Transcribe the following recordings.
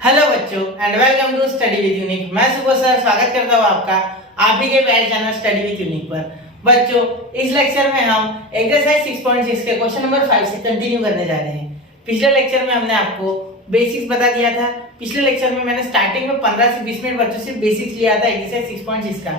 Hello बच्चों and welcome to study with Unique. मैं सुबह सर स्वागत करता हूँ आपका आप ही के प्यारे चैनल स्टडी विद यूनिक पर। बच्चों इस लेक्चर में हम एक्सरसाइज 6.6 के क्वेश्चन नंबर 5 से कंटिन्यू करने जा रहे हैं। पिछले लेक्चर में हमने आपको बेसिक्स बता दिया था। पिछले लेक्चर में मैंने स्टार्टिंग में 15 से 20 मिनट बच्चों से बेसिक्स लिया था एक्सरसाइज 6.6 का,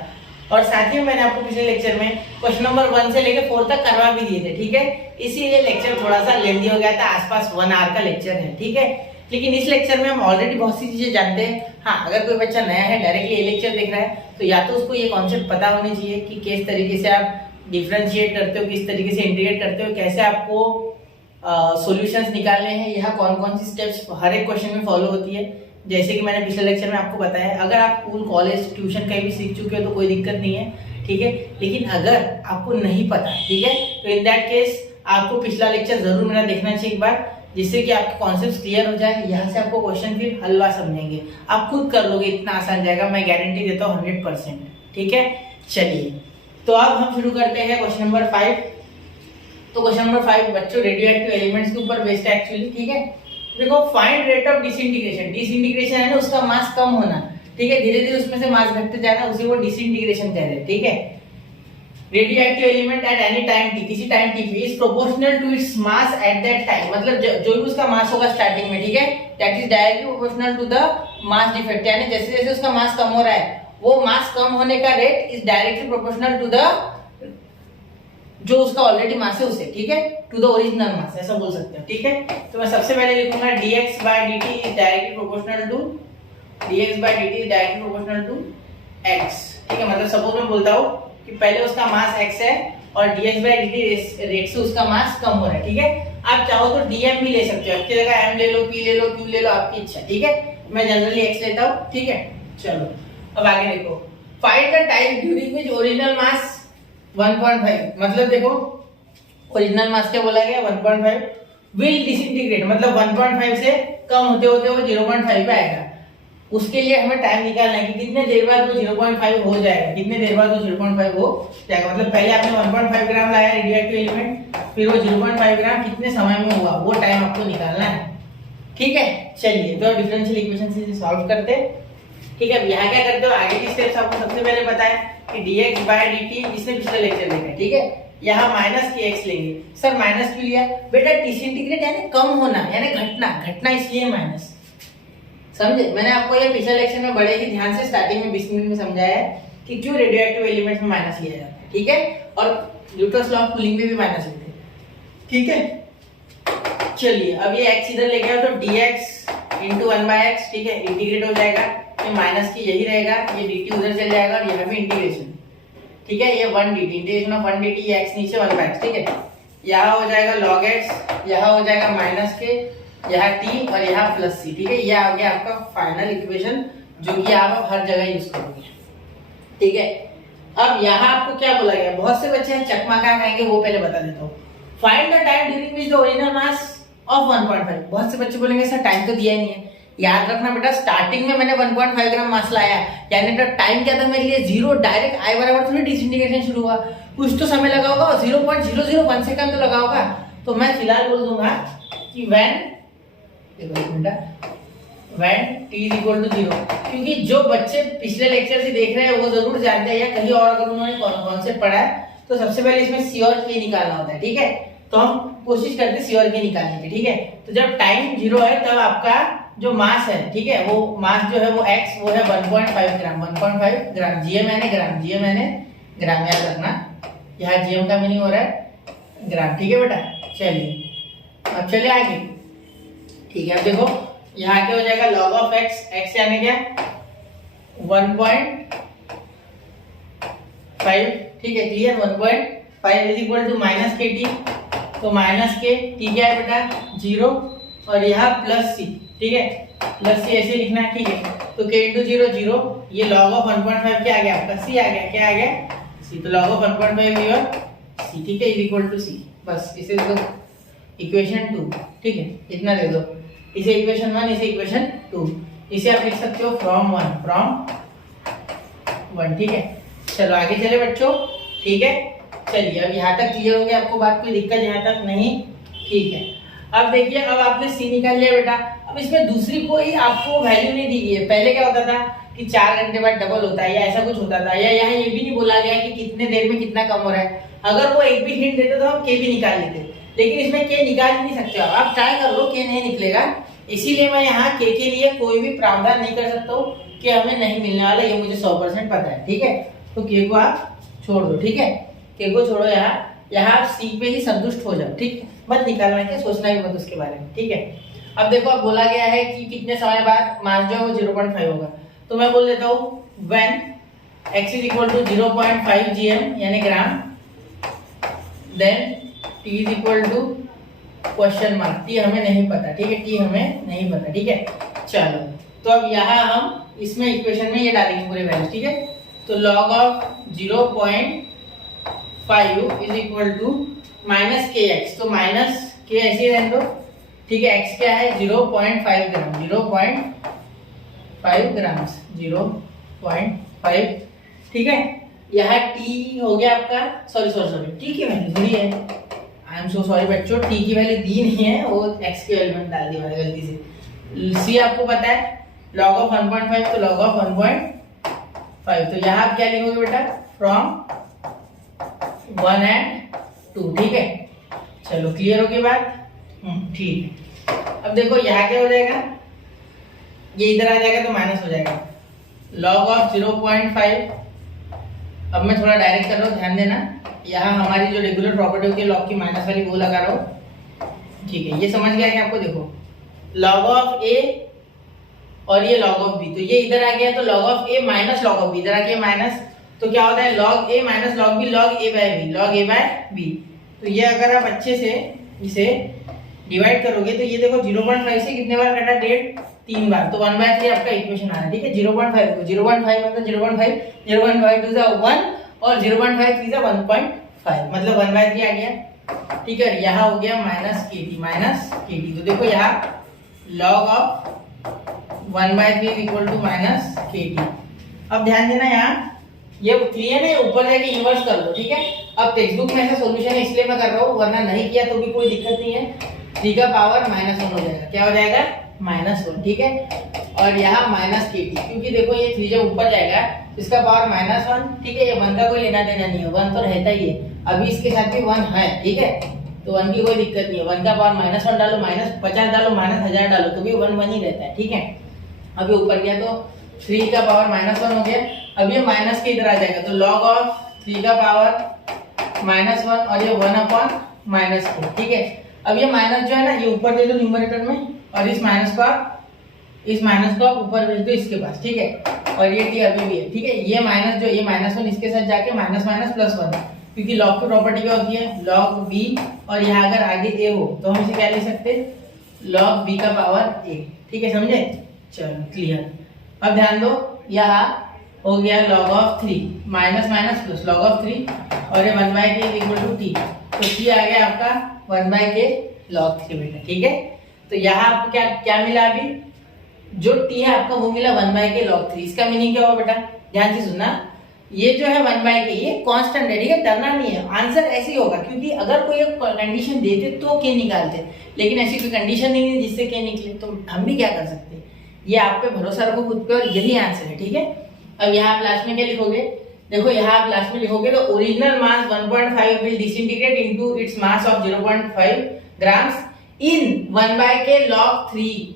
और साथ ही मैंने आपको पिछले लेक्चर में क्वेश्चन नंबर 1 से लेकर 4 तक करवा भी दिए थे। ठीक है, इसीलिए लेक्चर थोड़ा सा लेंथी हो गया था, आसपास 1 आवर का लेक्चर है। ठीक है, लेकिन इस लेक्चर में हम ऑलरेडी बहुत सी चीजें जानते हैं। हाँ, अगर कोई बच्चा नया है डायरेक्टली ये लेक्चर देख रहा है तो या तो उसको ये कॉन्सेप्ट पता होनी चाहिए कि किस तरीके से आप डिफरेंशिएट करते हो, किस तरीके से इंटीग्रेट करते हो, कैसे आपको सॉल्यूशंस निकालने हैं, यहाँ कौन कौन सी स्टेप्स हर एक क्वेश्चन में फॉलो होती है। जैसे कि मैंने पिछले लेक्चर में आपको बताया, अगर आप स्कूल कॉलेज ट्यूशन कहीं भी सीख चुके हो तो कोई दिक्कत नहीं है। ठीक है, लेकिन अगर आपको नहीं पता, ठीक है, तो इन दैट केस आपको पिछला लेक्चर जरूर मेरा देखना चाहिए एक बार, जिससे कि आपके कॉन्सेप्ट्स क्लियर हो जाए। यहाँ से आपको क्वेश्चन फिर हलवा समझेंगे, आप खुद कर लोगे, इतना आसान जाएगा, मैं गारंटी देता हूँ 100%। ठीक है, चलिए तो अब हम शुरू करते हैं क्वेश्चन नंबर 5। तो क्वेश्चन नंबर 5 बच्चों रेडियो एक्टिव एलिमेंट्स के ऊपर बेस्ड है एक्चुअली। ठीक है, देखो find rate of disintegration. Disintegration है ना, उसका मास कम होना। ठीक है, धीरे धीरे उसमें से मास घटते जा रहा है, उसी को डिसइंटीग्रेशन कह रहे हैं। ठीक है, radioactive element at any time t, किसी टाइम टी पे is proportional to its mass at that time, मतलब जो भी उसका मास होगा स्टार्टिंग में, ठीक है, that is directly proportional to the mass defect. यानी जैसे जैसे उसका मास कम हो रहा है, वो मास कम होने का rate is directly proportional to the जो उसका ऑलरेडी मास है उसे, ठीक है, टू द ओरिजिनल मास, ऐसा बोल सकते हो। ठीक है, तो मैं सबसे पहले लिखूंगा dx by dt is directly proportional to dx by dt is directly proportional to x। ठीक है, मतलब सपोज मैं बोलता हूँ कि पहले उसका मास x है और dx by dt रेट से उसका मास कम हो रहा है। ठीक है, आप चाहो तो dm भी ले सकते हो, आपकी जगह m ले लो, p ले लो, q ले लो, आपकी इच्छा। ठीक है, मैं जनरली x लेता हूँ। ठीक है, चलो अब आगे देखो, find the time during which original mass 1.5, मतलब देखो ओरिजिनल मास क्या बोला गया 1.5 विल डिसइंटीग्रेट, मतलब 1.5 से कम होते होते वो 0.5 पे आएगा। उसके लिए हमें टाइम निकालना है कि कितने देर बाद वो 0.5 हो जाएगा, कितने देर बाद वो 0.5 हो जाएगा। मतलब पहले आपने 1.5 ग्राम लाया रेडियोएक्टिव एलिमेंट, फिर वो 0.5 ग्राम कितने समय में हुआ, वो टाइम आपको निकालना है। ठीक है, चलिए तो डिफरेंशियल इक्वेशन से सॉल्व करते हैं। ठीक है, यहाँ क्या करते हो, आगे की स्टेप्स आपको सबसे पहले पता है कि dx by dt, जिसने पिछले लेक्चर देखा है। ठीक है, यहाँ माइनस kx लेंगे। सर माइनस क्यों लिया? बेटा डिसइंटीग्रेट यानी कम होना, यानी घटना, घटना इसलिए माइनस, समझे? मैंने आपको ये पिछले लेक्चर में बड़े ही ध्यान से स्टार्टिंग में 20 मिनट में समझाया है कि क्यों रेडियोएक्टिव एलिमेंट्स में माइनस लिया जाता है। ठीक है, और न्यूटन्स लॉ ऑफ कूलिंग में भी माइनस लेते हैं। ठीक है, चलिए अब ये x इधर ले गया तो dx into 1/x, ठीक है, इंटीग्रेट हो जाएगा, ये माइनस की यही रहेगा, ये dt उधर चल जाएगा और यहाँ पे इंटीग्रेशन। ठीक है, ये 1 dt, इंटीग्रेशन ऑफ 1 dt, ये x नीचे 1/x। ठीक है, यहाँ हो जाएगा log x, यहाँ हो जाएगा माइनस के, यहाँ t और यहाँ प्लस c। ठीक है, ये आ गया आपका फाइनल इक्वेशन जो कि आप हर जगह यूज करोगे। ठीक है, अब यहाँ आपको क्या बोला गया, बहुत से बच्चे चकमा क्या कहेंगे वो पहले बता देता हूँ। Find the time during which the original mass of 1.5। बहुत से बच्चे बोलेंगे सर टाइम तो दिया ही नहीं है। याद रखना बेटा, स्टार्टिंग में मैंने 1.5 ग्राम मास लाया, यानी तो टाइम क्या था मेरे लिए 0, डायरेक्ट आई बराबर थोड़ी डिसइंटीग्रेशन शुरू हुआ, कुछ तो समय लगा होगा, 0.001 सेकंड तो लगा होगा। तो मैं फिलहाल बोल दूंगा कि when t is equal to 0, क्योंकि जो बच्चे पिछले लेक्चर से देख रहे हैं वो जरूर जानते हैं, या कहीं और अगर उन्होंने कॉन्सेप्ट पढ़ा है तो सबसे पहले इसमें सी और के निकालना होता है। ठीक है, तो हम कोशिश करते हैं सी और के निकालने की। ठीक है, तो जब टाइम 0 है तब आपका जो मास है, ठीक है, वो मास जो है वो x वो है 1.5 ग्राम, 1.5 ग्राम, gm यानी ग्राम, gm यानी ग्राम, याद रखना, यहाँ gm का मीनिंग हो रहा है ग्राम। ठीक है बेटा, चलिए अब चलिए आगे। ठीक है, अब देखो यहाँ क्या हो जाएगा log of x, x यानी क्या 1.5। ठीक है, clear, 1.5 is equal to minus k t, तो माइनस के टी क्या है बेटा 0 और यहाँ प्लस सी। ठीक है, प्लस सी ऐसे लिखना है। ठीक है, तो k इंटू 0 0, ये log ऑफ 1.5 क्या आ गया आपका c आ गया, क्या आ गया c, तो log ऑफ 1.5 योर c। ठीक है, इज इक्वल टू c, बस इसे दे दो इक्वेशन 2। ठीक है, इतना दे दो, इसे इक्वेशन 1, इसे इक्वेशन 2, इसे आप लिख सकते हो फ्रॉम 1। ठीक है, चलो आगे चले बच्चों। ठीक है, चलिए अब यहाँ तक क्लियर हो गया आपको बात, कोई दिक्कत यहाँ तक नहीं? ठीक है, अब देखिए, अब आपने सी निकाल लिया बेटा, अब इसमें दूसरी कोई आपको वैल्यू नहीं दी गई है। पहले क्या होता था कि 4 घंटे बाद डबल होता है या ऐसा कुछ होता था, या यहाँ ये भी नहीं बोला गया कि कितने देर में कितना कम हो रहा है। अगर वो एक भी हिंट देते तो हम के भी निकाल लेते, लेकिन इसमें के निकाल नहीं सकते हो। आप ट्राई कर लो, के नहीं निकलेगा। इसीलिए मैं यहाँ के लिए कोई भी प्रावधान नहीं कर सकता हूँ कि हमें नहीं मिलने वाला, ये मुझे 100% पता है। ठीक है, तो के को आप छोड़ दो। ठीक है, के को छोड़ो, यहाँ आप सी पे ही संतुष्ट हो जाओ। ठीक है, मत निकालना के, सोचना भी मत उसके बारे में। ठीक है, अब देखो अब बोला गया है कि कितने समय बाद मास जो है वो 0.5 होगा, तो मैं बोल देता हूँ when x is equal to 0.5 gm यानी gram, then t is equal to question mark, T हमें नहीं पता। ठीक है, टी हमें नहीं पता। ठीक है, चलो तो अब यहाँ हम इसमें इक्वेशन में ये डालेंगे पूरे वैल्यू। ठीक है, तो log of 0.5 is equal to minus k x, तो माइनस के ऐसे ही रहने दो। ठीक है, x क्या है 0.5 ग्राम, 0.5 ग्राम, 0.5। ठीक है, यहाँ t हो गया आपका, सॉरी t की वैल्यू थोड़ी है, आई एम सो सॉरी बच्चों, t की वैल्यू दी नहीं है, वो x की वैल्यू मैंने डाल दी मैंने गलती से। c आपको पता है log ऑफ 1.5, तो log ऑफ 1.5, तो यहाँ आप क्या लिखोगे बेटा, फ्रॉम 1 and 2। ठीक है, चलो क्लियर हो गई बात। ठीक है, अब देखो यहाँ क्या हो जाएगा, ये इधर आ जाएगा तो माइनस हो जाएगा, log ऑफ 0.5। अब मैं थोड़ा डायरेक्ट कर रहा हूँ, ध्यान देना, यहाँ हमारी जो रेगुलर प्रॉपर्टी होती है log की माइनस वाली वो लगा रहा हूँ। ठीक है, ये समझ गया क्या आपको? देखो log ऑफ a और ये log ऑफ b, तो ये इधर आ गया तो log of a minus log of b, इधर आ गया माइनस, तो क्या होता है log a minus log b, log a by b, log a by b। तो ये अगर आप अच्छे से इसे डिवाइड करोगे तो ये देखो 0.5 से कितने बार कटा, 3 बार, तो 1/3 आपका इक्वेशन आ रहा है। ठीक है, 0.5 को 0.5 मतलब 0.5, 0.5 2 1 और 0.5 3 1.5 मतलब 1/3 आ गया। ठीक है, यहाँ हो गया माइनस के टी, तो देखो यहाँ log of 1/3 equal to minus k t. अब ध्यान देना, यहाँ ये क्लियर है, ऊपर जाके इन्वर्स कर लो। ठीक है, अब टेक्स्ट बुक में ऐसा सॉल्यूशन है इसलिए मैं कर रहा हूँ, वरना नहीं किया तो भी कोई दिक्कत नहीं है। 3 का पावर -1 हो जाएगा, क्या हो जाएगा -1। ठीक है, और यहाँ माइनस के टी, क्योंकि देखो ये 3 जब ऊपर जाएगा इसका पावर -1। ठीक है, ये 1 का कोई लेना देना नहीं है, 1 तो रहता ही है, अभी इसके साथ भी 1 है। ठीक है, तो 1 की कोई दिक्कत नहीं है, 1 का पावर -1 डालो, -50 डालो, -1000 डालो तो भी 1 ही रहता है। ठीक है, अभी ऊपर गया तो 3 का पावर -1 हो गया, अब ये माइनस के इधर आ जाएगा, तो log ऑफ 3 का पावर -1 और ये 1/-4। ठीक है, अब ये माइनस जो है ना, ये ऊपर दे दो न्यूमरेटर में, और इस माइनस को आप ऊपर भेज दो इसके पास। ठीक है, और ये टी अभी भी है। ठीक है, ये माइनस जो ये -1 इसके साथ जाके माइनस +1, क्योंकि log की प्रॉपर्टी क्या होती है, log b, और यहाँ अगर आगे a हो तो हम इसे क्या लिख सकते हैं, log b का पावर a। ठीक है, समझे? चलो क्लियर। अब ध्यान दो, यहाँ हो गया log of 3 minus plus log of 3, और ये 1/k इक्वल टू t, तो t आ गया आपका 1/k log 3 बेटा। ठीक है, तो यहाँ आपको क्या मिला, अभी जो t है आपका वो मिला 1/k log 3। इसका मीनिंग क्या हुआ बेटा, ध्यान से सुनना, ये जो है 1/k ये कांस्टेंट है। ठीक है, डरना नहीं है, आंसर ऐसे ही होगा, क्योंकि अगर कोई एक कंडीशन देते तो के निकालते, लेकिन ऐसी कोई कंडीशन नहीं है जिससे के निकले, तो हम भी क्या कर सकते हैं, ये आप पे भरोसा रखो खुद पे, और यही आंसर है। ठीक है, अब यहाँ आप लास्ट में क्या लिखोगे, देखो यहाँ आप लास्ट में लिखोगे तो original mass 1.5 will disintegrate into its mass of 0.5 grams in 1/k log 3।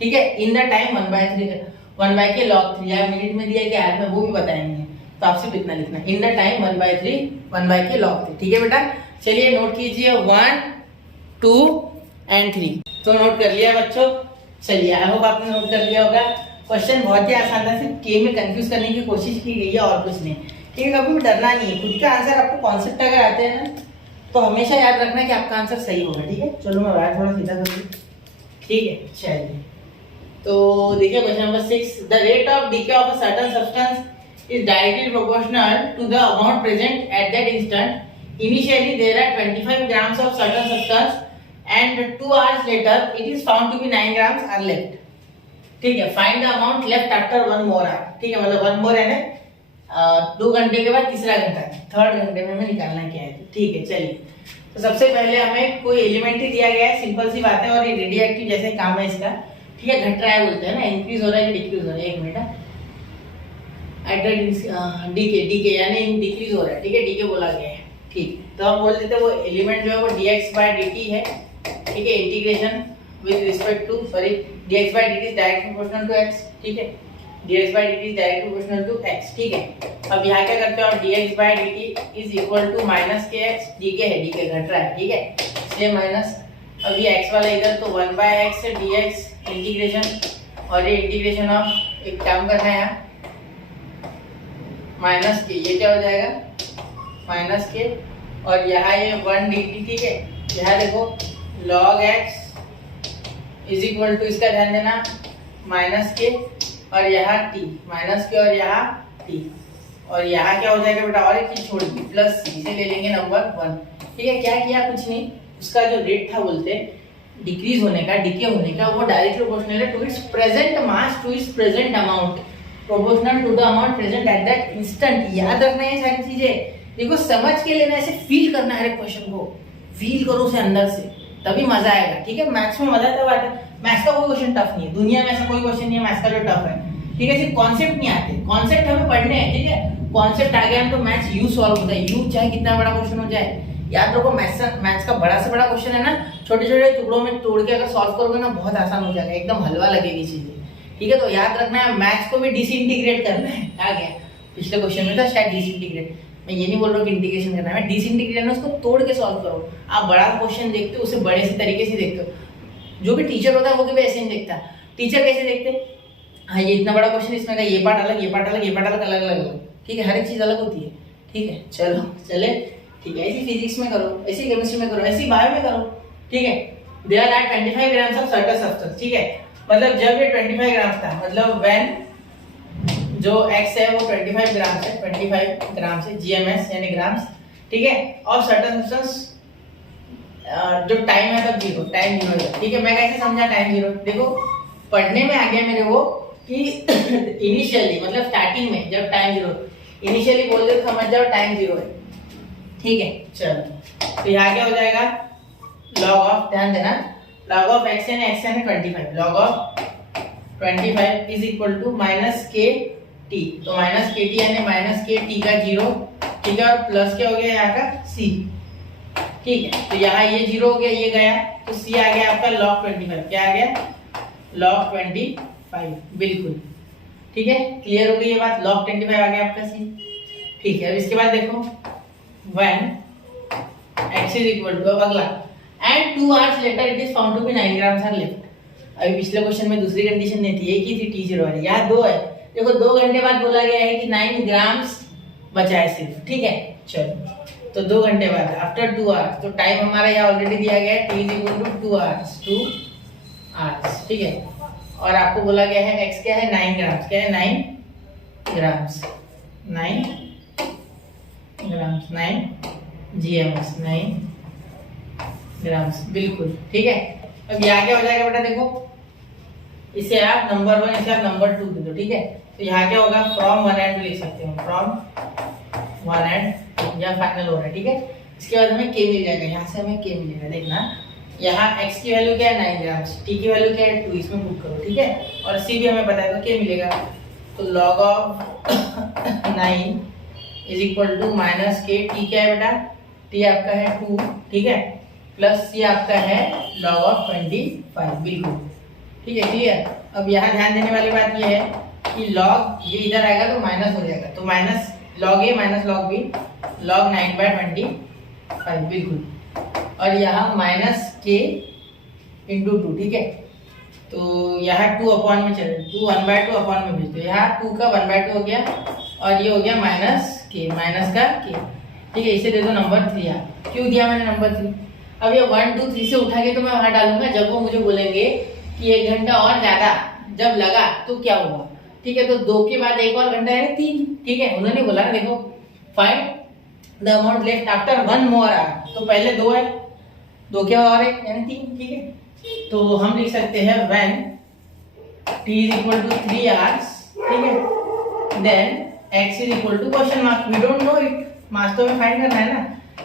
ठीक है, in the time 1/k log 3, या मिनट में दिया क्या है वो भी बताएंगे, तो आपसे इतना लिखना, in the time 1/k log 3। ठीक है बेटा, चलिए नोट कीजिए 1, 2 and 3। तो नोट कर लिया बच्चों, चलिए आई होप आपने नोट कर लिया होगा। क्वेश्चन बहुत ही आसान था, सिर्फ के में कंफ्यूज करने की कोशिश की गई है और कुछ नहीं। ठीक है, कभी भी डरना नहीं है, खुद का आंसर आपको कॉन्सेप्ट अगर आते हैं ना तो हमेशा याद रखना कि आपका आंसर सही होगा। ठीक है, चलो मैं बाहर थोड़ा सीधा कर दूं। ठीक है, चलिए तो देखिए question number 6, the rate of DK of a certain substance is directly proportional to the amount present at that instant. Initially there are 25 grams of certain substance and 2 hours later it is found to be 9 grams are left. ठीक है, find the amount left after 1 more hour। ठीक है, मतलब 1 more है ना, 2 घंटे के बाद तीसरा घंटा, 3rd घंटे में हमें निकालना क्या है। ठीक है, चलिए तो सबसे पहले हमें कोई एलिमेंट ही दिया गया है, सिंपल सी बात है, और ये रेडियो एक्टिव जैसे काम है इसका। ठीक है, घट रहा है बोलते हैं ना, इंक्रीज हो रहा है कि डिक्रीज हो रहा है, एक मिनट, डीके यानी डिक्रीज हो रहा है, ठीक है, डीके बोला गया है, ठीक। तो हम बोल देते हैं वो एलिमेंट जो है वो dx/dt है, ठीक है, integration with respect to dx/dt is direct proportional to x, ठीक है, dx/dt is direct proportional to x, ठीक है। अब यहाँ क्या करते हो आप, dx/dt is equal to -kx, dk है, dk घट रहा है, ठीक है, इसलिए माइनस, अब ये x वाला इधर तो 1/x से dx इंटीग्रेशन, और ये इंटीग्रेशन ऑफ एक काम करना है यहाँ माइनस के, ये क्या हो जाएगा माइनस के, और यहाँ ये 1 dt, ठीक है, यहाँ देखो log x is equal to, इसका ध्यान देना माइनस के, और यहाँ t माइनस के, और यहाँ t, और यहाँ क्या हो जाएगा बेटा, और एक चीज छोड़ दी प्लस c, इसे ले लेंगे नंबर 1, ठीक है। क्या किया, कुछ नहीं, उसका जो रेट था बोलते डिक्रीज होने का, डिके होने का, वो डायरेक्ट प्रोपोर्शनल है to its present mass, to its present amount, proportional to the amount present at that instant. याद रखना है सारी चीजें, देखो समझ के लेना, ऐसे फील करना है हर एक क्वेश्चन को, फील करो उसे अंदर से, तभी मजा आएगा, ठीक है। मैथ्स में मजा तब आता है, मैथ्स का कोई क्वेश्चन टफ नहीं है, दुनिया में ऐसा कोई क्वेश्चन नहीं है मैथ्स का जो टफ है, ठीक है। सिर्फ कॉन्सेप्ट नहीं आते, कॉन्सेप्ट हमें पढ़ने हैं, ठीक है, कॉन्सेप्ट आ गया तो मैथ्स यू सॉल्व होता है, यू चाहे कितना बड़ा क्वेश्चन हो जाए। याद रखो मैथ्स का बड़ा से बड़ा क्वेश्चन है ना, छोटे छोटे टुकड़ों में तोड़ के अगर सॉल्व करोगे ना, बहुत आसान हो जाएगा, एकदम हलवा लगेगी चीजें, ठीक है। तो याद रखना है मैथ्स को भी डिसइंटीग्रेट करना है, आ गया पिछले क्वेश्चन में था शायद डिसइंटीग्रेट, मैं ये नहीं बोल रहा हूँ कि इंटीग्रेशन करना है, डिसइंटीग्रेट ना, उसको तोड़ के सॉल्व करो। आप बड़ा क्वेश्चन देखते हो उसे बड़े से तरीके से देखते हो, जो भी टीचर होता है वो भी ऐसे नहीं देखता। टीचर कैसे देखते, हाँ ये इतना बड़ा क्वेश्चन, इसमें का ये पार्ट अलग, ये पार्ट अलग, ये पार्ट अलग, अलग अलग, ठीक है, हर एक चीज अलग होती है, ठीक है। चलो चले, ठीक है, ऐसी फिजिक्स में करो, ऐसी केमिस्ट्री में करो, ऐसी बायो में करो, ठीक है। There are 25 grams of certain substance, ठीक है, मतलब जब ये 25 ग्राम्स था, मतलब व्हेन जो x है वो 25 ग्राम से 25 ग्राम से जीएमएस यानी ग्राम्स, ठीक है, और सर्टेन सब्सटेंस जो टाइम है तब जीरो, टाइम जीरो है, ठीक है। मैं कैसे समझा टाइम जीरो, देखो पढ़ने में आ गया मेरे वो कि इनिशियली मतलब स्टार्टिंग में जब टाइम जीरो, इनिशियली बोल दे समझ जाओ टाइम जीरो है, ठीक है। चलो तो यहाँ क्या हो जाएगा, लॉग ऑफ, ध्यान देना, लॉग ऑफ x है, x है 25, log of 25 is equal to minus k t, तो माइनस के टी यानी माइनस के टी का जीरो, ठीक है, और प्लस क्या हो गया यहाँ का c, ठीक है। तो यहाँ ये जीरो हो गया, ये गया, तो c आ गया आपका log 25, क्या आ गया log 25, बिल्कुल ठीक है, क्लियर हो गई ये बात, log 25 आ गया आपका c, ठीक है। अब इसके बाद देखो when x is equal to, अब अगला and 2 hours later it is found to be 9 grams are left। अभी पिछले क्वेश्चन में दूसरी कंडीशन नहीं थी, एक ही थी t0 वाली, यहाँ दो है, देखो 2 घंटे बाद बोला गया है कि 9 ग्राम्स बचा है सिर्फ, ठीक है। चलो तो 2 घंटे बाद आफ्टर 2 आवर्स, तो टाइम हमारा यहाँ ऑलरेडी दिया गया है t is equal to 2 hours, 2 hours, ठीक है। और आपको बोला गया है x क्या है 9 ग्राम्स, क्या है 9 ग्राम्स, 9 ग्राम्स, 9 जीएमएस, 9 ग्राम्स, बिल्कुल ठीक है। अब यहाँ क्या हो जाएगा बेटा, देखो इसे आप नंबर 1, इसे आप नंबर 2 दे दो, ठीक है। तो यहाँ क्या होगा, फ्रॉम 1 एंड लिख सकते हो, फ्रॉम 1 एंड, या फाइनल हो रहा है, ठीक है। इसके बाद हमें k मिल जाएगा, यहाँ से हमें k मिलेगा, देखना यहाँ x की वैल्यू क्या है 9 ग्राम्स, t की वैल्यू क्या है 2, इसमें पुट करो, ठीक है, और c भी हमें पता है तो k मिलेगा। तो log of 9 is equal to minus k, t क्या है बेटा, t आपका है 2, ठीक है, प्लस c आपका है log ऑफ 25, बिल्कुल ठीक है, क्लियर। अब यहाँ ध्यान देने वाली बात ये है कि log ये इधर आएगा तो माइनस हो जाएगा, तो minus log a minus log b, log 9/25, बिल्कुल, और यहाँ माइनस k इंटू 2, ठीक है। तो यहाँ 2 अपॉन में चले, 2 1/2 अपॉन में भेज दो, यहाँ 2 का 1/2 हो गया, और ये हो गया माइनस k, माइनस का k, ठीक है। इसे दे दो नंबर 3, यहाँ क्यों दिया मैंने नंबर 3, अब ये 1 2 3 से उठा के तो मैं वहां डालूंगा जब वो मुझे बोलेंगे कि 1 घंटा और ज्यादा जब लगा तो क्या हुआ, ठीक है। तो 2 के बाद एक और घंटा है 3, ठीक है, उन्होंने बोला ना, देखो find the amount left after 1 more hour, तो पहले 2 है, 2 क्या और है यानी 3, ठीक है। तो हम लिख सकते हैं when t is equal to 3 hours, ठीक है, then x is equal to question mark, we don't know it, marks तो हमें फाइंड करना है ना,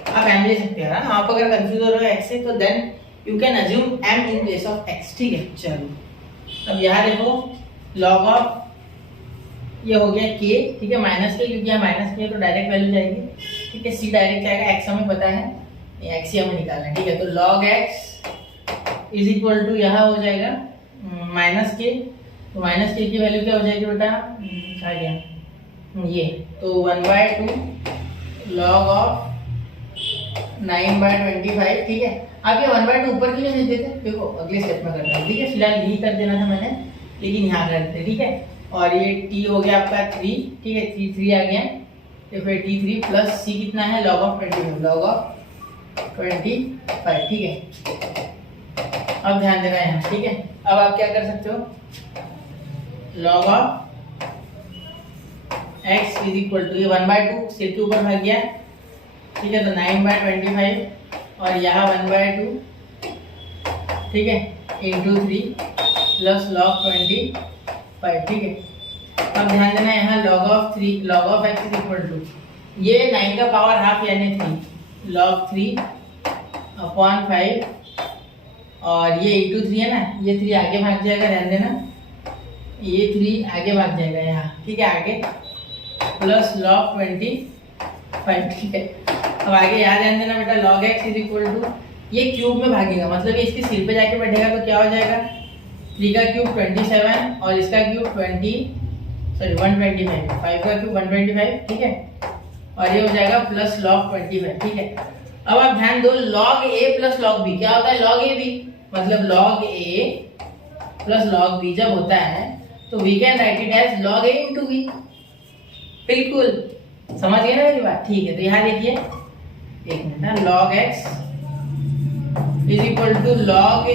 आप m ले सकते हैं ना, आप अगर कंफ्यूज हो रहे हो x से तो then you can assume m in place of x, ठीक है। चलो अब यहाँ देखो लॉग ऑफ ये हो गया के, ठीक है, माइनस के, क्योंकि यहाँ माइनस के तो डायरेक्ट वैल्यू जाएगी, ठीक है, सी डायरेक्ट जाएगा, एक्स हमें पता है, एक्स ही हमें निकालना है, ठीक है। तो log x is equal to यहाँ हो जाएगा माइनस के, तो माइनस के की वैल्यू क्या हो जाएगी बेटा, आ गया ये, तो 1/2 लॉग ऑफ 9/25, ठीक है। आप ये 1/2 ऊपर क्यों नहीं देते, देखो अगले स्टेप में करते हैं, ठीक है, फिलहाल यही कर देना था मैंने, लेकिन यहाँ करते हैं, ठीक है। और ये t हो गया आपका 3, ठीक है, 3 आ गया, तो फिर t3 प्लस c कितना है, लॉग ऑफ 25, लॉग ऑफ 25, ठीक है। अब ध्यान देना है यहाँ, ठीक है। अब आप क्या कर सकते हो, log of x is equal to ये 1/2 सिर के ऊपर भाग गया, ठीक है, तो 9/25 और यहाँ 1/2, ठीक है, इंटू 3 प्लस लॉग 25, ठीक है। अब ध्यान देना यहाँ log of 3, log of x is equal to ये 9 का पावर हाफ यानी 3 लॉग 3/5 और ये इंटू 3 है ना, ये 3 आगे भाग जाएगा, ध्यान देना ये 3 आगे भाग जाएगा यहाँ, ठीक है, आगे प्लस लॉग 25, ठीक है। अब आगे यहाँ ध्यान देना बेटा, log x is equal to ये क्यूब में भागेगा, मतलब ये इसके सिर पे जाके बैठेगा, तो क्या हो जाएगा 3 का क्यूब 27 और इसका क्यूब 125, 5 का क्यूब 125, ठीक है, और ये हो जाएगा प्लस लॉग 25, ठीक है। अब आप ध्यान दो, log a plus log b क्या होता है, लॉग a b, मतलब log a plus log b जब होता है तो we can write it as log a into b, बिल्कुल समझ गए ना मेरी बात, ठीक है। तो यहाँ देखिए एक मिनट ना, log x is equal to log a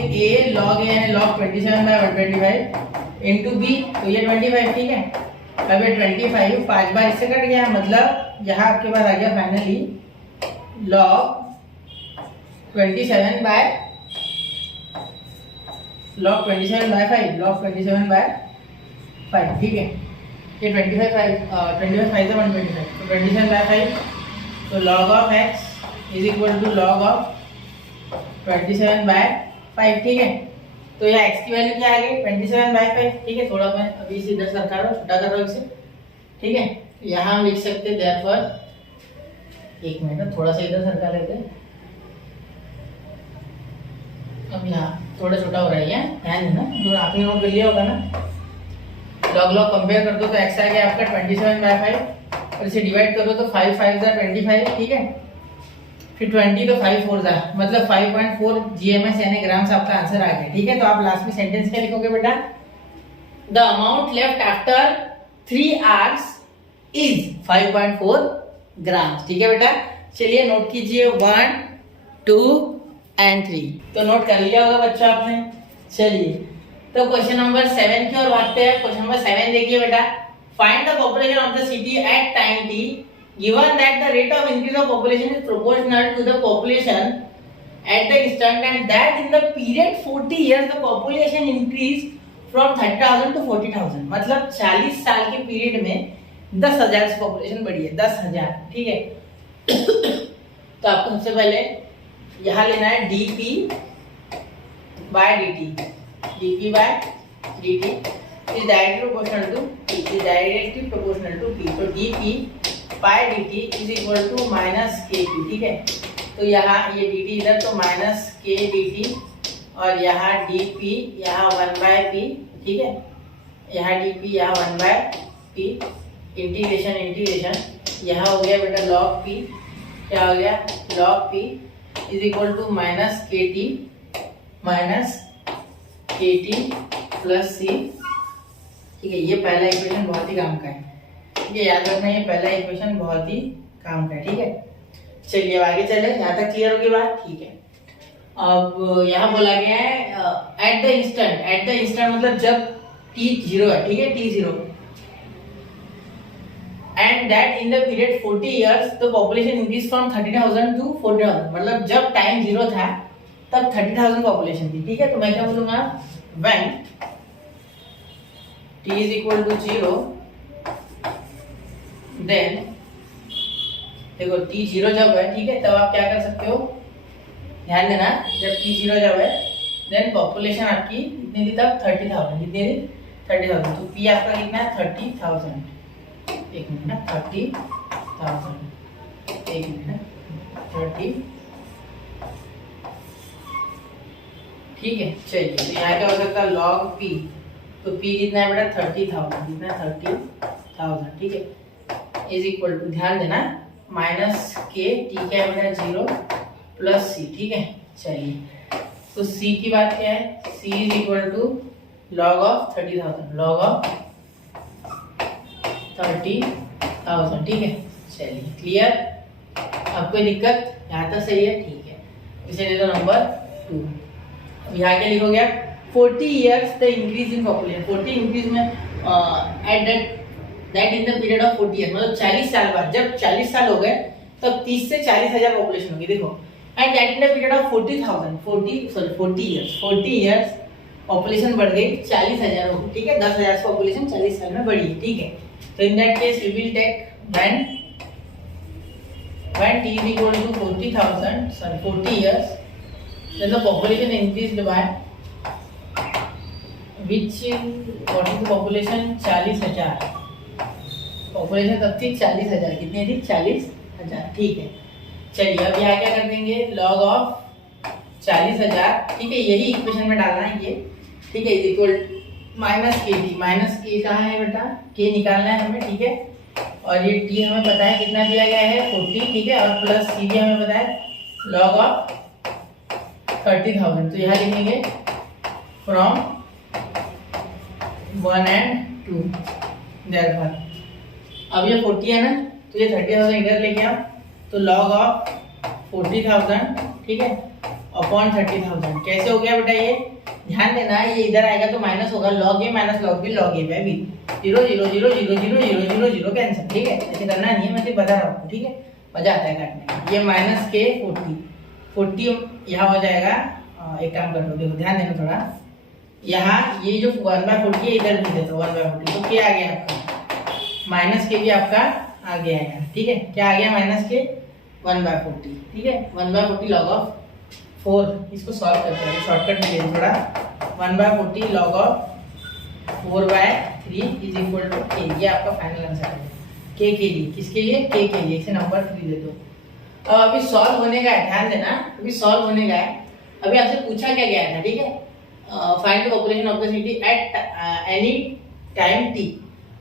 यानी लॉग 27/125 इंटू b, तो ये 25, ठीक है। अब ये 25 5 बार इससे कट गया, मतलब यहाँ आपके पास आ गया फाइनली लॉग 27/5, लॉग 27/5, ठीक है। ये 25 5 से 125, तो 27/5, तो log of x is equal to log of 27/5, ठीक है। तो यहाँ x की वैल्यू क्या आ गई 27/5, ठीक है। थोड़ा मैं अभी इसे इधर सरका रहा हूँ, छोटा कर रहा हूँ इसे, ठीक है। यहाँ हम लिख सकते हैं देयरफॉर, एक मिनट थोड़ा सा इधर सरका लेते हैं, अब यहाँ थोड़ा छोटा हो रहा है, ध्यान देना, जो आपने नोट कर लिया होगा ना, लॉग कंपेयर कर दो तो x आ गया आपका 27/5 और इसे डिवाइड करो तो 5 5 25, ठीक है। फिर 20 तो 5 4 मतलब 5.4 GMS यानी ग्राम्स आपका आंसर आ गया, ठीक है। तो आप लास्ट में सेंटेंस क्या लिखोगे बेटा, the amount left after 3 hours is 5.4 grams, ठीक है बेटा। चलिए नोट कीजिए 1 2 एंड 3, तो नोट कर लिया होगा बच्चों आपने। चलिए तो क्वेश्चन नंबर 7 की ओर बढ़ते हैं। क्वेश्चन नंबर 7 देखिए बेटा, find the population of the city at time t given that the rate of increase of population is proportional to the population at the instant and that in the period 40 years the population increased from 30,000 to 40,000, मतलब 40 साल के period में 10,000 से population बढ़ी है, 10,000, ठीक है। तो आपको सबसे पहले यहाँ लेना है dp by dt, dp by dt is directly proportional to p, is directly proportional to p, तो dp by dt is equal to minus kp, ठीक है। तो यहाँ ये dt इधर तो minus k dt और यहाँ dp यहाँ 1/p, ठीक है, यहाँ dp यहाँ 1/p, इंटीग्रेशन यहाँ हो गया बेटा log p, क्या हो गया log p is equal to minus kt plus c, ठीक है। ये पहला इक्वेशन बहुत ही काम का है, ये याद रखना, ये पहला इक्वेशन बहुत ही काम का है, ठीक है। चलिए अब आगे चले, यहाँ तक क्लियर होगी बात, ठीक है। अब यहाँ बोला गया है एट द इंस्टेंट मतलब जब t 0 है, ठीक है, t 0 and that in the period 40 years the population increase from 30,000 to 40,000, मतलब जब टाइम 0 था तब 30,000 पॉपुलेशन थी, ठीक है। तो मैं क्या बोलूंगा, when t is equal to 0 then देखो t 0 जब है, ठीक है, तब आप क्या कर सकते हो, ध्यान देना, जब t 0 जब है देन पॉपुलेशन आपकी कितनी थी तब 30,000, कितनी थी 30,000, तो पी आपका कितना है 30,000, एक मिनट ना 30,000, एक मिनट 30, ठीक है। चलिए तो यहाँ क्या हो सकता है लॉग पी, तो पी कितना है बेटा 30,000, कितना 30,000, ठीक है, इज इक्वल टू ध्यान देना माइनस के, टी क्या है बेटा 0 प्लस सी, ठीक है। चलिए तो सी की बात क्या है, C is equal to log of 30,000, log of 30,000, ठीक है। चलिए क्लियर, अब कोई दिक्कत, यहाँ तक सही है, ठीक है। इसे दे दो नंबर 2। अब यहाँ क्या लिखोगे आप 40 years the increase in population, 40 increase में at that in the period of 40 years, मतलब 40 साल बाद, जब 40 साल हो गए तब 30 से 40,000 पॉपुलेशन होगी। देखो eight that in the period of 40 years population बढ़ गई 40,000 होगी, ठीक है, 10,000 से पॉपुलेशन 40 साल में बढ़ी है, ठीक है। तो in that case we will take when t is equal to 40 years, then the population increased by which, what is the population 40,000, population तब थी 40,000, कितनी थी 40,000, ठीक है। चलिए अब यहाँ क्या कर देंगे लॉग ऑफ 40,000, ठीक है, यही इक्वेशन में डालना है ये, ठीक है, is equal minus k T, minus के कहाँ है बेटा, के निकालना है हमें, ठीक है, और ये टी हमें पता है कितना दिया गया है 40, ठीक है, और प्लस सी भी हमें पता है लॉग ऑफ 30,000, तो यहाँ लिखेंगे फ्रॉम 1 and 2, देयरफॉर अब ये 40 है ना, तो ये 30,000 इधर लेके आओ, तो लॉग ऑफ 40,000, ठीक है, अपॉन 30,000, कैसे हो गया बेटा ये, ध्यान देना ये इधर आएगा तो माइनस होगा, लॉग ए माइनस लॉग बी, लॉग ए बाय बी, 0 0 0 0 0 0 0 0 कैंसिल, ठीक है, ऐसे करना नहीं है, मैं सिर्फ बता रहा हूँ, ठीक है, मजा आता है काटने में। ये माइनस के 40 यहाँ हो जाएगा, एक काम कर लो, देखो ध्यान देना थोड़ा, यहाँ ये जो 1/40 है इधर भी देता 1/40, तो क्या आ गया आपका माइनस के भी आपका आ गया है, ठीक है, क्या आ गया माइनस के 1/40, ठीक है, 1/40 लॉग ऑफ 4, इसको सॉल्व करते हैं, शॉर्टकट में ले थोड़ा, 1/40 log of 4/3 is equal to k, ये आपका फाइनल आंसर है के के लिए, किसके लिए, के के लिए, इसे नंबर 3 दे दो। अब अभी सॉल्व होने का है, ध्यान देना अभी सॉल्व होने का है, अभी आपसे पूछा क्या गया था, ठीक है, find the population of the city at any time T,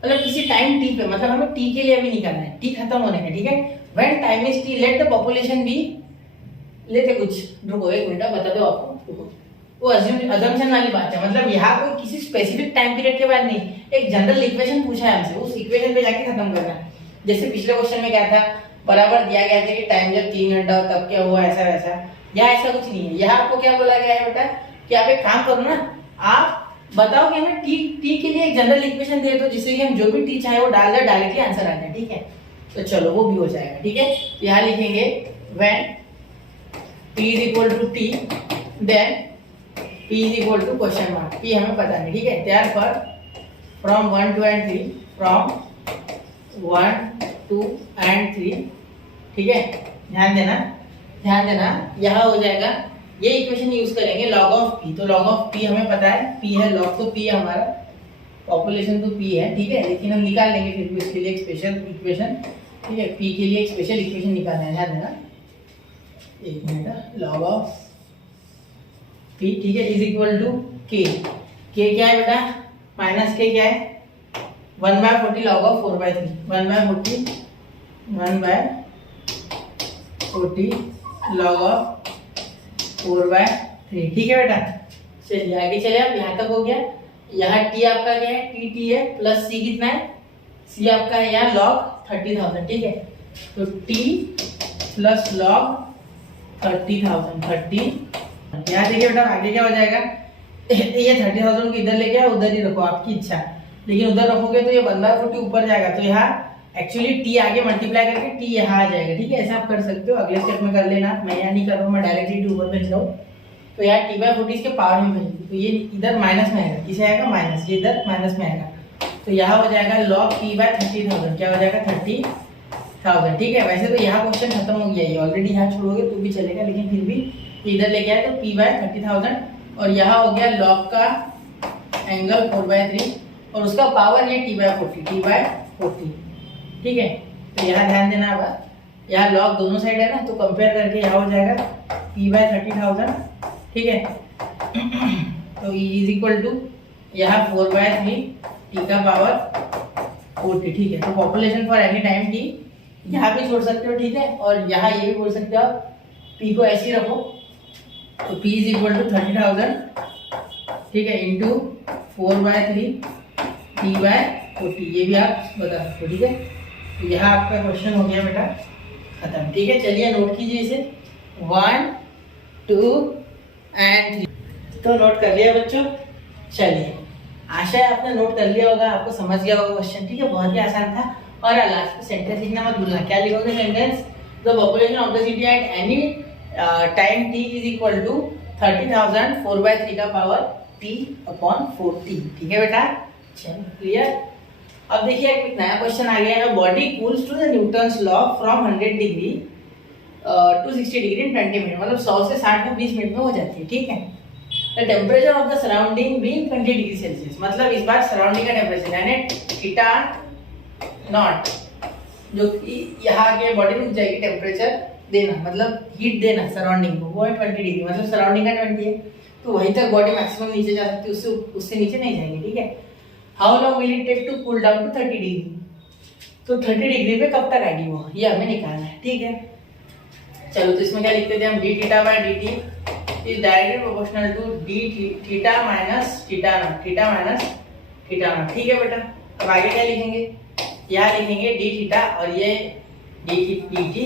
मतलब किसी टाइम टी पे, मतलब हमें टी के लिए अभी निकालना है, टी खत्म होने का, ठीक है, when time is t let the population be, लेते कुछ, रुको एक मिनट बता दो आपको, रुको, वो अजम्पशन वाली बात है, मतलब यहाँ कोई किसी स्पेसिफिक टाइम पीरियड के बाद नहीं, एक जनरल इक्वेशन पूछा है हमसे, उस इक्वेशन पे जाके खत्म करना है। जैसे पिछले क्वेश्चन में क्या था, बराबर दिया गया था कि टाइम जब 3 घंटा हो तब क्या हुआ, ऐसा वैसा, यहाँ ऐसा कुछ नहीं है, यहाँ आपको क्या बोला गया है बेटा कि आप एक काम करो ना, आप बताओ कि हमें टी के लिए एक जनरल इक्वेशन दे दो, जिससे कि हम जो भी टी चाहे वो डाल दे, डायरेक्टली आंसर आ जाए, ठीक है, तो चलो वो भी हो जाएगा, ठीक है। तो यहाँ लिखेंगे when p is equal to t, then p is equal to question mark, p हमें पता नहीं, ठीक है, therefore from 1 2 and 3, from 1 2 and 3, ठीक है, ध्यान देना यहाँ हो जाएगा, ये इक्वेशन यूज करेंगे लॉग ऑफ p, तो लॉग ऑफ p हमें पता है p है, लॉग तो p है हमारा, पॉपुलेशन तो p है, ठीक है, लेकिन हम निकाल लेंगे फिर भी इसके लिए एक स्पेशल इक्वेशन, ठीक है, p के लिए एक स्पेशल इक्वेशन निकालना है, ध्यान देना, एक मिनट, लॉग ऑफ p, ठीक है, is equal to k, k क्या है बेटा माइनस k क्या है 1/40 लॉग ऑफ 4/3, 1/40 लॉग ऑफ 4/3, ठीक है बेटा। चलिए आगे चले, अब यहाँ तक हो गया, यहाँ t आपका क्या है, t है, प्लस c कितना है, c आपका है यहाँ लॉग 30,000, ठीक है, तो t प्लस लॉग 30,000, यहाँ देखिए बेटा आगे क्या हो जाएगा, ये 30,000 को इधर लेके आओ, उधर ही रखो, आपकी इच्छा, लेकिन उधर रखोगे तो ये 1/40 ऊपर जाएगा, तो यहाँ एक्चुअली टी आगे मल्टीप्लाई करके टी यहाँ आ जाएगा, ठीक है, ऐसा आप कर सकते हो, अगले स्टेप में कर लेना, मैं यहाँ नहीं कर रहा हूँ, मैं डायरेक्टली टी ऊपर भेज रहा हूँ, तो यहाँ t/40 इसके पावर में भेज, तो ये इधर माइनस में आएगा, किसे आएगा माइनस, ये इधर माइनस में आएगा, तो यहाँ हो जाएगा log p/30,000, क्या हो जाएगा 30,000, ठीक है। वैसे तो यहाँ क्वेश्चन खत्म हो गया, ये ऑलरेडी यहाँ छोड़ोगे तो भी चलेगा, लेकिन फिर भी इधर लेके आए तो p/30,000 और यहाँ हो गया लॉग का एंगल 4/3 और उसका पावर ये t/40 ठीक है। तो यहाँ ध्यान देना अब, यहाँ लॉग दोनों साइड है ना, तो कंपेयर करके यहाँ हो जाएगा p/30,000 ठीक है। तो E इज इक्वल टू यहाँ 4/3 t का पावर 40 ठीक है। तो population for any time t यहाँ भी छोड़ सकते हो ठीक है, और यहाँ ये भी बोल सकते हो आप, p को ऐसे ही रखो। तो p इज इक्वल टू 30,000 ठीक है इंटू 4/3 t/40, ये भी आप बता सकते हो ठीक है। तो यहाँ आपका क्वेश्चन हो गया बेटा खत्म ठीक है। चलिए नोट कीजिए इसे 1 2 and 3। तो नोट कर लिया बच्चों। चलिए आशा है आपने नोट कर लिया होगा, आपको समझ गया होगा क्वेश्चन ठीक है, बहुत ही आसान था। और लास्ट में सेंटेंस लिखना मत भूलना। क्या लिखोगे sentence? The population of the city at any time t is equal to 30,000 4/3 का पावर t/40 ठीक है बेटा। चलो क्लियर। अब देखिए एक नया क्वेश्चन आ गया है। Body cools to the Newton's law from 100 degree to 60 degree in 20 minute, मतलब 100 से 60 को 20 मिनट में हो जाती है ठीक है। The temperature of the surrounding being 20 degree Celsius, मतलब इस बार सराउंडिंग का टेम्परेचर यानी थीटा नॉट, जो कि यहाँ के बॉडी रुक जाएगी टेम्परेचर देना, मतलब हीट देना सराउंडिंग को, वो है 20 डिग्री, मतलब सराउंडिंग का 20 है, तो वहीं तक बॉडी मैक्सिमम नीचे जा सकती है, उससे नीचे नहीं जाएगी ठीक है। How long will it take to cool down to 30 degree, तो 30 डिग्री पे कब तक आएगी वो, ये हमें निकालना है ठीक है। चलो तो इसमें क्या लिखते थे हम, d theta by d t is directly proportional to d theta minus theta naught ठीक है बेटा। अब आगे क्या लिखेंगे, यहाँ लिखेंगे डी थीटा और ये d t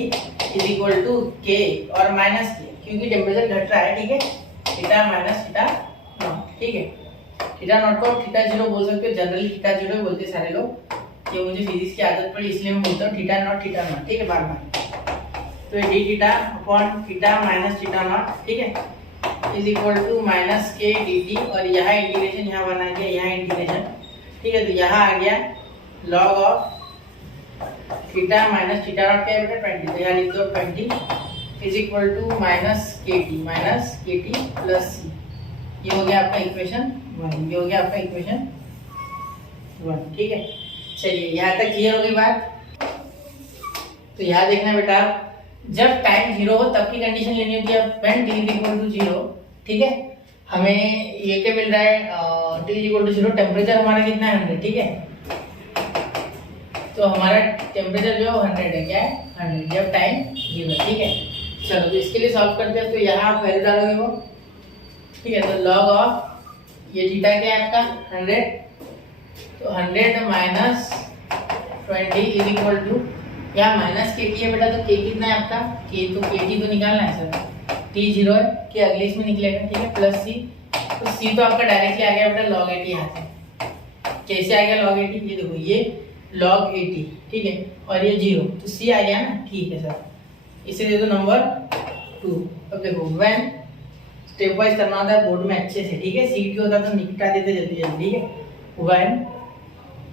is equal to k और माइनस के, क्योंकि टेम्परेचर घट रहा है ठीक है, थीटा माइनस थीटा नॉट ठीक है। थीटा नॉट को थीटा जीरो बोल सकते हो, जनरली थीटा जीरो बोलते हैं सारे लोग, ये मुझे फिजिक्स की आदत पड़ी इसलिए मैं बोलता हूँ थीटा नॉट ठीक है बार बार। तो ये D theta upon theta minus theta naught ठीक है इज इक्वल टू माइनस के डी टी, और यहाँ इंटीग्रेशन यहाँ बना गया, यहाँ इंटीग्रेशन ठीक है। तो यहाँ आ गया log of theta minus theta not क्या है बेटा 20, तो यहाँ लिख दो 20 is equal to minus k T plus सी, ये हो गया आपका इक्वेशन 1, ये हो गया आपका इक्वेशन 1 ठीक है। चलिए यहाँ तक क्लियर हो गई बात। तो यहाँ देखना बेटा, जब टाइम 0 हो तब की कंडीशन लेनी होती है, व्हेन t इक्वल टू 0 ठीक है। हमें ये क्या मिल रहा है, t इक्वल टू 0, टेम्परेचर हमारा कितना है 100 ठीक है। तो हमारा टेम्परेचर जो 100 है, क्या है 100 जब टाइम 0 ठीक है। चलो तो इसके लिए सॉल्व करते हैं। तो यहाँ आप वैल्यू डालोगे वो ठीक है। तो लॉग ऑफ ये थीटा क्या है आपका 100, तो 100 माइनस 20 इज इक्वल टू, यहाँ माइनस के टी है बेटा, तो के कितना है आपका के, तो के टी तो निकालना है सर, टी 0 है कि अगले इसमें निकलेगा ठीक है, प्लस सी, तो सी तो आपका डायरेक्टली आ गया बेटा लॉग 80 यहाँ से। कैसे आ गया लॉग 80, ये देखो ये लॉग 80 ठीक है, और ये 0, तो सी आ गया ना ठीक है सर। इसे दे दो नंबर 2। अब देखो व्हेन स्टेप वाइज करना होता है बोर्ड में अच्छे से ठीक है, सीट होता तो निपटा देते जल्दी जल्दी ठीक है। व्हेन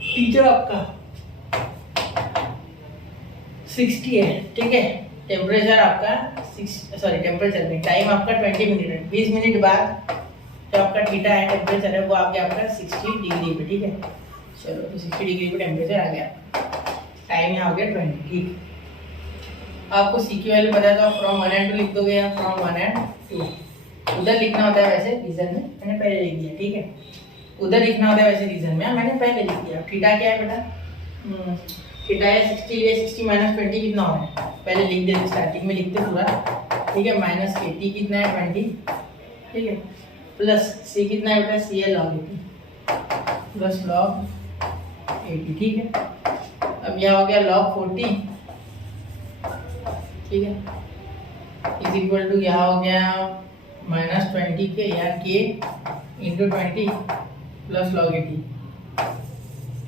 टीचर आपका 60 है ठीक है, टेम्परेचर आपका टेम्परेचर में टाइम आपका 20 मिनट है, 20 मिनट बाद जो आपका थीटा है टेम्परेचर है वो आ गया आपका 60 डिग्री पे ठीक है। चलो तो 60 डिग्री पे टेम्परेचर आ गया, टाइम यहाँ हो गया 20 ठीक। आपको सी की वैल्यू पता है तो फ्रॉम 1 and 2 लिख दोगे, यहाँ फ्रॉम 1 and 2 उधर लिखना होता है, वैसे रीजन में मैंने पहले लिख दिया ठीक है, उधर लिखना होता है वैसे रीजन में मैंने पहले लिख दिया। थीटा क्या है बेटा, थीटा है 60, ये 60 माइनस 20 कितना हो रहा है, पहले लिख देते स्टार्टिंग में लिखते पूरा ठीक है, माइनस के टी कितना है 20 ठीक है, प्लस सी कितना है बेटा सी है लॉग 80 प्लस लॉग 80 ठीक है। अब यह हो गया log 40 ठीक है इज इक्वल टू यहाँ हो गया माइनस 20 के या के इंटू 20 प्लस log 80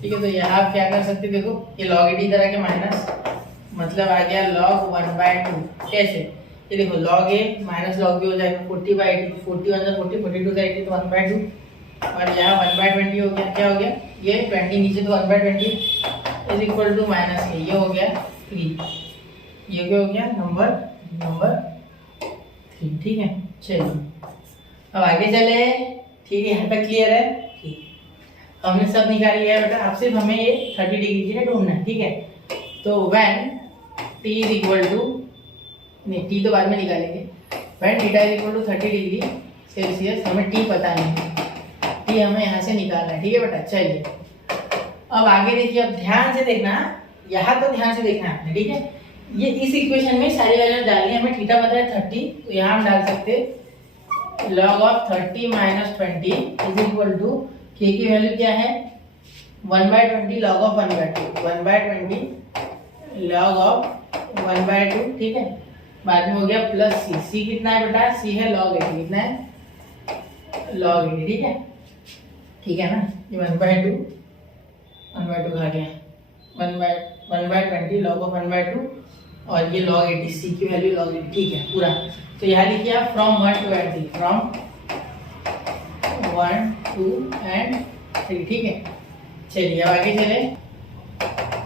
ठीक है। तो यहाँ आप क्या कर सकते देखो, ये log 80 तरह के माइनस मतलब आ गया log 1/2। कैसे, ये देखो log a minus log b हो जाएगा 40/80, 41 से 40, 42 से 80 तो 1/2, और यहाँ 1/20 हो गया, क्या हो गया ये 20 नीचे तो 1/20 इज इक्वल टू माइनस के, ये हो गया 3, ये क्या हो गया नंबर 3 ठीक है। चलिए अब आगे चले, ठीक है, यहाँ तक क्लियर है? ठीक, हमने सब निकाल लिया है बेटा। अब सिर्फ हमें ये 30 डिग्री के लिए ढूंढना है, ठीक है। तो when t is equal to, नहीं t तो बाद में निकालेंगे, when theta is equal to 30 degree Celsius, हमें t पता नहीं है, t हमें यहाँ से निकालना है, ठीक है बेटा। चलिए अब आगे देखिए, अब ध्यान से देखना, यहाँ तो ध्यान से देखना है आपने, ठीक है। ये इस इक्वेशन में सारी वैल्यू डालनी है, हमें थीटा पता है 30, तो यहाँ हम डाल सकते log of 30 minus 20 is equal to k की वैल्यू क्या है 1/20 log ऑफ 1/2, 1/20 log ऑफ 1/2, ठीक है। बाद में हो गया प्लस c कितना है बेटा, c है log 80, कितना है log 80, ठीक है, ठीक है ना। ये 1/2 खा गया 1/20 log ऑफ 1/2 और ये log 80, c की वैल्यू log 80, ठीक है पूरा। तो यहाँ लिखिए आप फ्रॉम 1 to 3, फ्रॉम 1 2 and 3, ठीक है। चलिए अब आगे चले,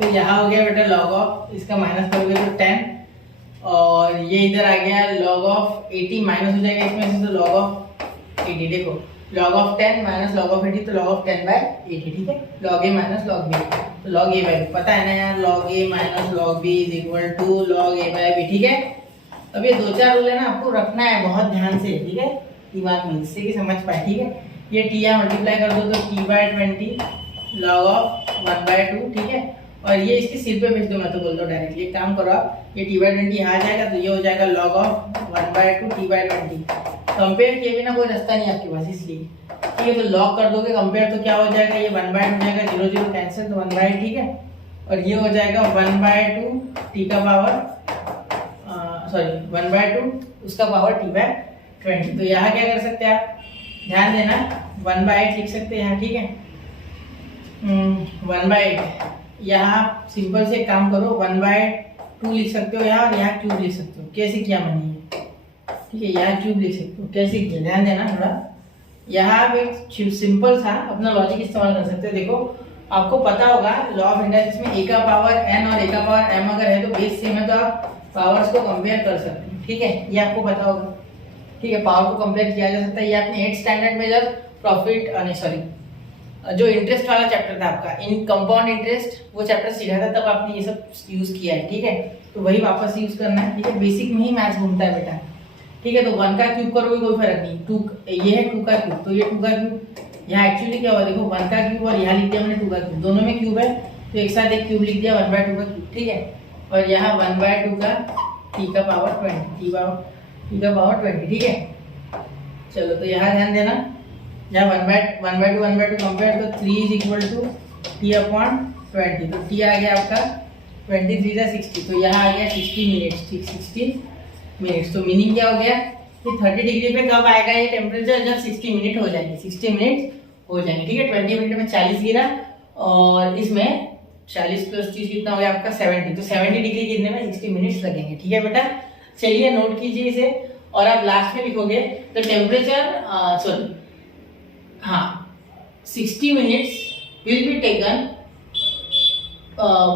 तो यहाँ हो गया बेटा log ऑफ, इसका माइनस करोगे तो 10 और ये इधर आ गया log ऑफ 80, माइनस हो जाएगा इसमें से, तो log ऑफ 80, देखो log of 10 minus log of 80, तो log ऑफ 10/80, ठीक है। log a minus log b, तो log a वैल्यू पता है ना यार, log a minus log b is equal to log a/b, ठीक है। अब ये 2-4 रूल है ना, आपको रखना है बहुत ध्यान से, ठीक है, दिमाग में, जिससे कि समझ पाए, ठीक है। ये t यहाँ मल्टीप्लाई कर दो तो t/20 log ऑफ 1/2, ठीक है। और ये इसके सिर पे भेज दो, मैं तो बोलता हूँ डायरेक्टली, एक काम करो आप, ये t/20 यहाँ आ जाएगा, तो ये हो जाएगा log ऑफ 1/2 t/20। कंपेयर किए बिना कोई रास्ता नहीं आपके पास, इसलिए ठीक है। तो लॉग कर दोगे कंपेयर, तो क्या हो जाएगा, ये 1/2 हो जाएगा, 0 0 कैंसिल, तो 1/2, ठीक है। और ये हो जाएगा 1/2 t का पावर, सॉरी 1/2 उसका पावर t/20। तो यहाँ क्या कर सकते हैं आप, ध्यान देना, 1/8 लिख सकते हैं यहाँ, ठीक है। 1/8 यहाँ सिंपल से काम करो, 1/2 लिख सकते हो यहाँ, और यहाँ क्यूब लिख सकते हो, कैसे किया मैंने ये, ठीक है। यहाँ क्यूब लिख सकते हो, कैसे किया, ध्यान देना थोड़ा। यहाँ आप एक सिंपल सा अपना लॉजिक इस्तेमाल कर सकते हो। देखो आपको पता होगा लॉ ऑफ इंडक्शन में a का पावर n और a का पावर m अगर है तो बेस सेम है, तो आप पावर्स को कंपेयर कर सकते हैं, ठीक है, ये आपको पता होगा, ठीक है। पावर को कंपेयर किया जा सकता है, ये आपने 8th स्टैंडर्ड में जब प्रॉफिट जो इंटरेस्ट वाला चैप्टर था आपका, इन कंपाउंड इंटरेस्ट, वो चैप्टर सीखा था, तब आपने ये सब यूज किया है, ठीक है। तो वही वापस यूज करना है, ठीक है। बेसिक में ही मैथ्स घूमता है बेटा, ठीक है। तो 1 का क्यूब करोगे कोई फर्क नहीं, 2 ये है 2 का क्यूब, तो ये 2 का क्यूब, यहाँ एक्चुअली क्या हुआ देखो 1 का क्यूब और यहाँ लिख दिया मैंने 2 का क्यूब, दोनों में क्यूब है, तो एक साथ एक क्यूब लिख दिया 1/2 का क्यूब, ठीक है। और यहाँ 1/2 का t का पावर 20, t का पावर 20, ठीक है। चलो तो यहाँ ध्यान देना, यहाँ 1/2 कंपेयर, तो 3 इज इक्वल टू t/20, तो t आ गया आपका 23 या 60, तो यहाँ आ गया 60 मिनट्स, ठीक, 60 मिनट्स। तो मीनिंग क्या हो गया कि 30 डिग्री पे कब आएगा ये टेम्परेचर, जब 60 मिनट हो जाएंगे, 60 मिनट हो जाएंगे, ठीक है। 20 मिनट में 40 गिरा और इसमें 40 प्लस 30 कितना हो गया आपका 70, तो 70 डिग्री गिरने में 60 मिनट्स लगेंगे, ठीक है बेटा। चलिए नोट कीजिए इसे, और आप लास्ट में लिखोगे तो temperature 60 minutes will be taken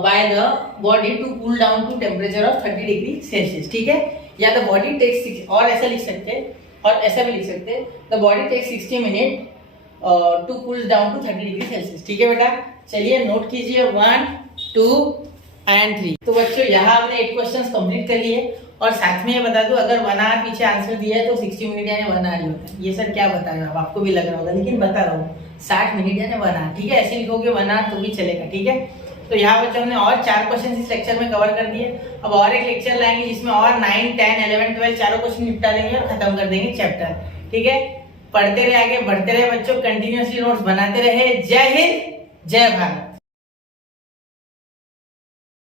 by the body to cool down to temperature of 30 degree Celsius, ठीक है। या द बॉडी टेक्स, और ऐसा लिख सकते हैं, और ऐसा भी लिख सकते हैं, the body takes 60 minute to cool down to 30 degree Celsius, ठीक है बेटा। चलिए नोट कीजिए 1 2 and 3। तो बच्चों यहाँ हमने 8 क्वेश्चंस कंप्लीट कर लिए, और साथ में ये बता दूं, अगर 1 आवर पीछे आंसर दिया है तो 60 मिनट यानी 1 आवर ही होता है। ये सर क्या बता रहे हो, आपको भी लग रहा होगा, लेकिन बता रहा हूँ 60 मिनट यानी 1 आवर, ठीक है। ऐसे लिखोगे 1 आवर तो भी चलेगा, ठीक है। तो यहाँ बच्चों हमने और 4 क्वेश्चन इस लेक्चर में कवर कर दिए। अब और एक लेक्चर लाएंगे जिसमें और 9 10 11 12 चारों क्वेश्चन निपटा देंगे और खत्म कर देंगे चैप्टर, ठीक है। पढ़ते रहे, आगे बढ़ते रहे बच्चों, कंटिन्यूअसली नोट्स बनाते रहे। जय हिंद, जय भारत।